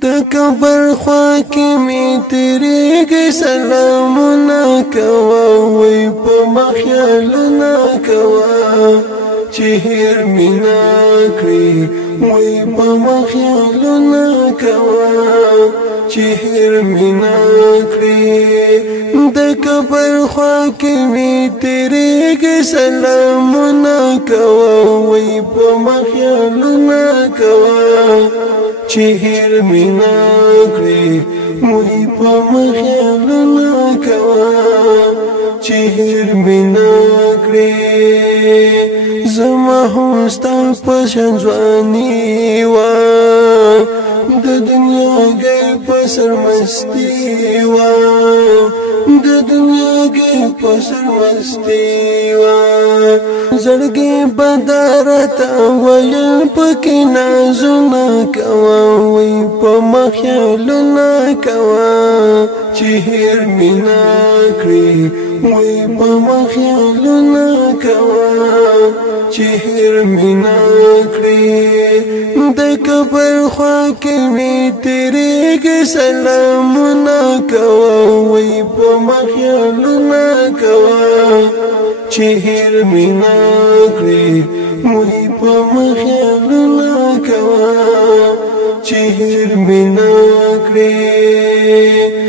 د کبر خوا کې می تیریږي سلامونه کوه وای په مخیالونه کوه چې هیر می نه کړې وای په مخیالونه کوه چې هیر می نه کړې د کبر خوا کې می تیریږي سلامونه کوه وای په مخیالونه کوه چې هیر می نه کړې وای په مخیالونه کوه چې هیر می نه کړې زما هم ستا په شان ځواني وه د دنیا ګۍ په سرمستي وه د دنیا ګۍ په سرمستي وه زړګي بدارته ویل پکې نازونه کوه وای په مخیالونه کوه چې هیر می نه کړې وای په مخیالونه کوه چې هیر می نه کړې د کبر خوا کې می تیریږي سلامونه کوه وای په مخیالونه کوه چې هیر می نه کړې وای په مخیالونه کوه چې هیر می نه کړې